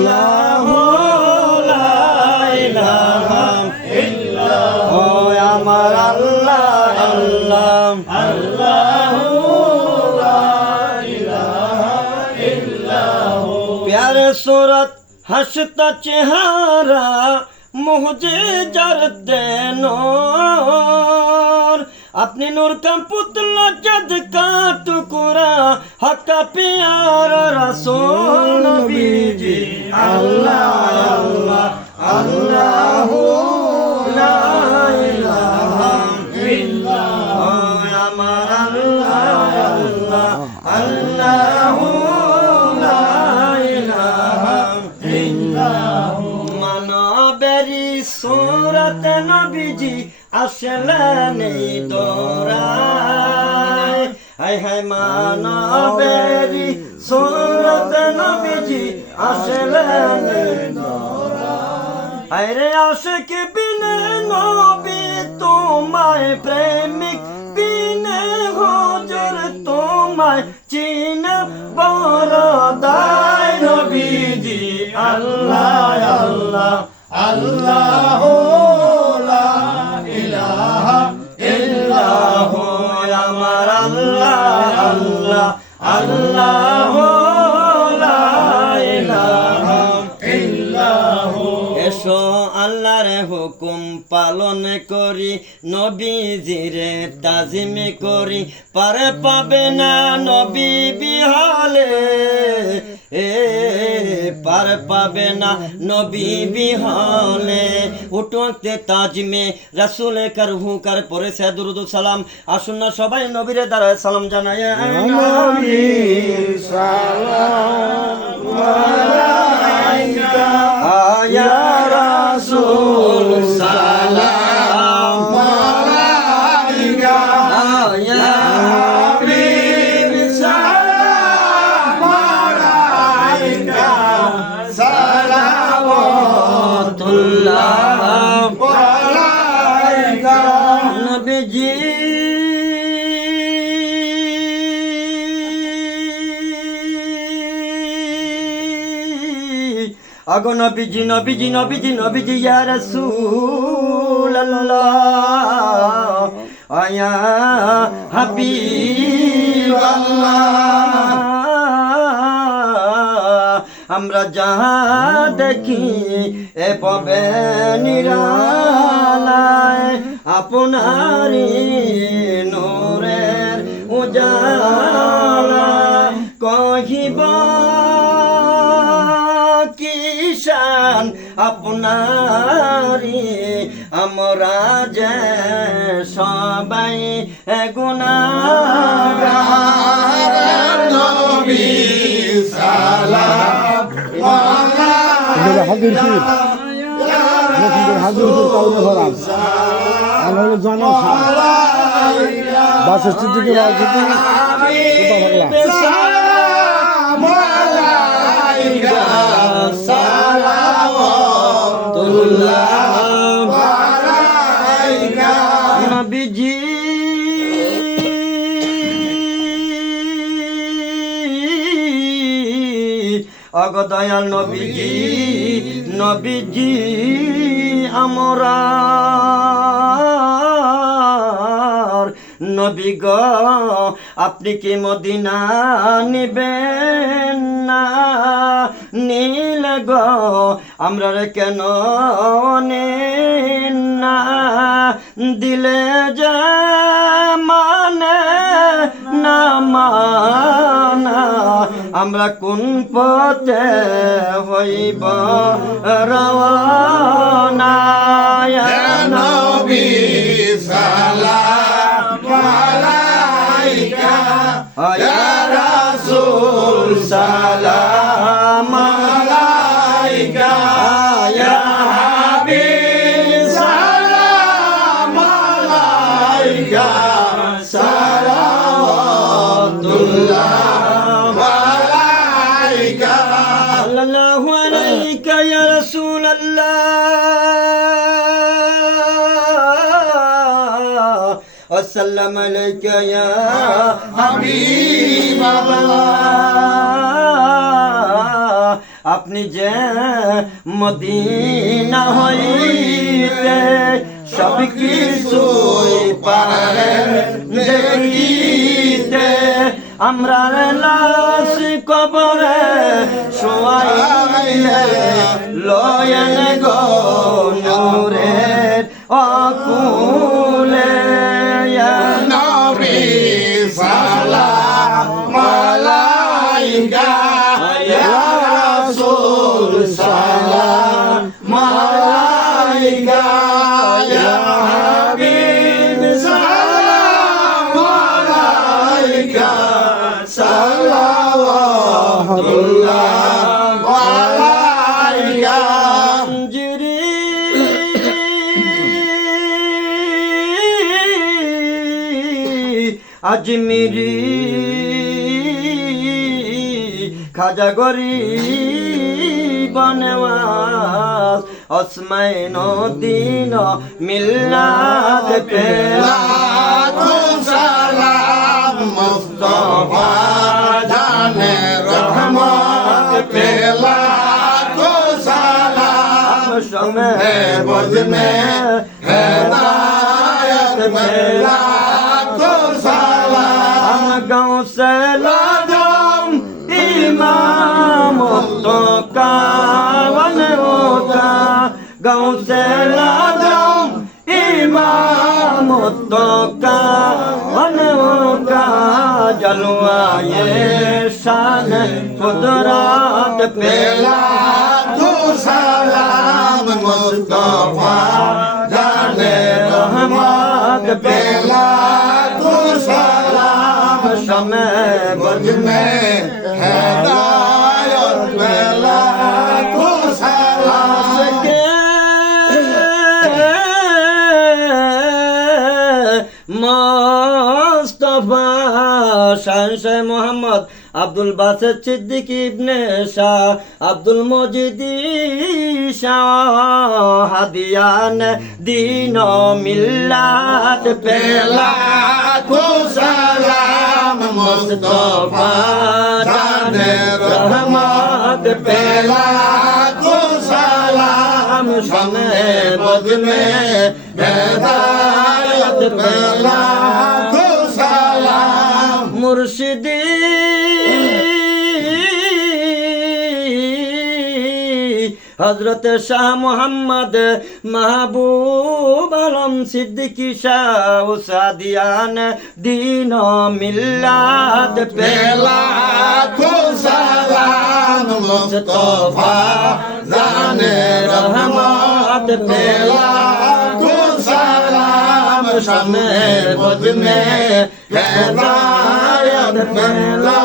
আল্লাহু লা ইলাহা ইল্লাল্লাহ ও আমার আল্লাহ আল্লাহ আল্লাহু লা ইলাহা ইল্লাল্লাহ প্যারে सूरत हंसता चेहरा मुझे नूर अपने नूर का पुतला जद का टुकड़ा हक का प्यारा रसूल नबी जी अल्लाह अल्लाह अल्लाह ला इलाहा इल्लल्लाह अमर अल्लाह अल्लाह अल्लाह ला इलाहा इल्लल्लाह मानवेरी सूरत नबी जी আসলেন দোরায় হায় হায় মানবেরি সুরত নবীজি আসলেন দোরায় হায় রে আশিক বিনে নবী তোমায় প্রেমিক বিনে হুজুর তোমায় চিনা বড় দায় নবীজি আল্লাহ আল্লাহ আল্লাহ আল্লাহ লা ইলাহা ইল্লাল্লাহ এসো আল্লাহর হুকুম পালন করি নবীজিরে তাজিম করি পারে পাবে না নবী বিহালে পার পাবে না নবী বিহালে উঠতে তাজমে রাসূল করহু কর পরে সে দুরুদ সালাম আসুন না সবাই নবীরে দাঁড়ায় সালাম জানায় নবী সালাম আলাইকা ইয়া রাসূল সালাম আলাইকা ইয়া হাবিব সালাম আলাইকা সালাওয়াতুল্লাহ আলাইকা নবীজি আগো নবীজি নবীজি নবীজি নবীজি ইয়া রাসূলুল্লাহ আয়া হাবিবাল্লাহ আমরা যাহা দেখি এ পাবে নিরালায় আপনারি নূরের উজালা কহিব কিশান আপনারি আমরা যে সবাই গুনাহগার নবী সালাম আলাইকা নবীজি অগদয়াল নবীজি নবীজি আমরা নবী গো আপনি কি মদিনা নিবেন না নীল গো আমরা কেন নেন না দিলে যে মানে না মানা আমরা কোন পথে হইব রওয়ানা ইয়া নবী সালাম আলাইকা ইয়া রাসূল সালাম আলাইকা ইয়া হাবিব সালাম আলাইকা সালাওয়াতুল্লাহ আলাইকা সাল্লাল্লাহু আলাইকা ইয়া রাসূলুল্লাহ والسلام عليك يا حبيب الله আপনি যে মদিনা হইতে সব কিছুই পারেন দেখিতে আমরা লাশ কবরে শোয়াইলে লয়েন গো নূরের অকুলে ইয়া নবী সালাম আলাইকা ইয়া রাসূল সালাম আলাইকা ইয়া হাবিব সালাম আলাইকা সালাওয়াতুল্লাহ আলাইকা আজমিরি খাজা গরি বনওয়াস ওসমাই নদীন মিল্লাত পেলা সালাম মুস্তাফা জানে রহমত পেলা তো সালাম সমে বজনে হেদায়ত পেলা তো সালাম গাঁও से लाजम इमाम तो कावन होता गाँव से लाजम इमाम तो कावन होता जलवा ये शान कुदरत पेला तो सालाम मुस्ताफा जाने रहमत पेला तो सालाम समय बज में हेदायत पेला तो सालाम के मुस्तफा शान शाह मोहम्मद আব্দুল বাসেত সিদ্দিক ইবনে শাহ আব্দুল মজিদি শাহ হাদিয়ান দিন মিল্লাত পেলা তো সালাম মুস্তাফা জানে রহমত পেলা তো সালাম শানে বজনে হেদায়ত পেলা তো সালাম মুর্শিদি হজরত শাহ মোহাম্মদ মাহবুব আলম সিদ্দিকী শাহ সাদিয়ান দিন মিল্লাত পেলা তো সালাম মুস্তাফা জানে রহমত পেলা তো সালাম শানে বজনে হেদায়ত পেলা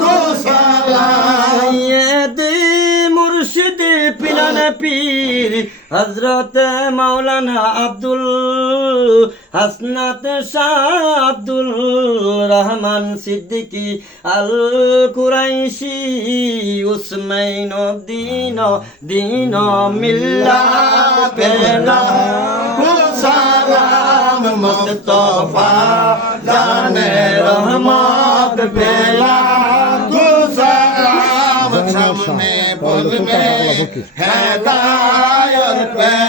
তো সালাম সৈয়দ মুর্শিদ পিলান পীর হজরত মৌলানা আব্দুল হাসনাত শাহ আব্দুল রহমান সিদ্দিকী আল কুরাইশি উসমাইন দিন দিন মিল্লাত পেলা সালাম মুস্তাফা জানে রহমত পেলা তো সালাম সামনে বলবে হেদায়ত পেলা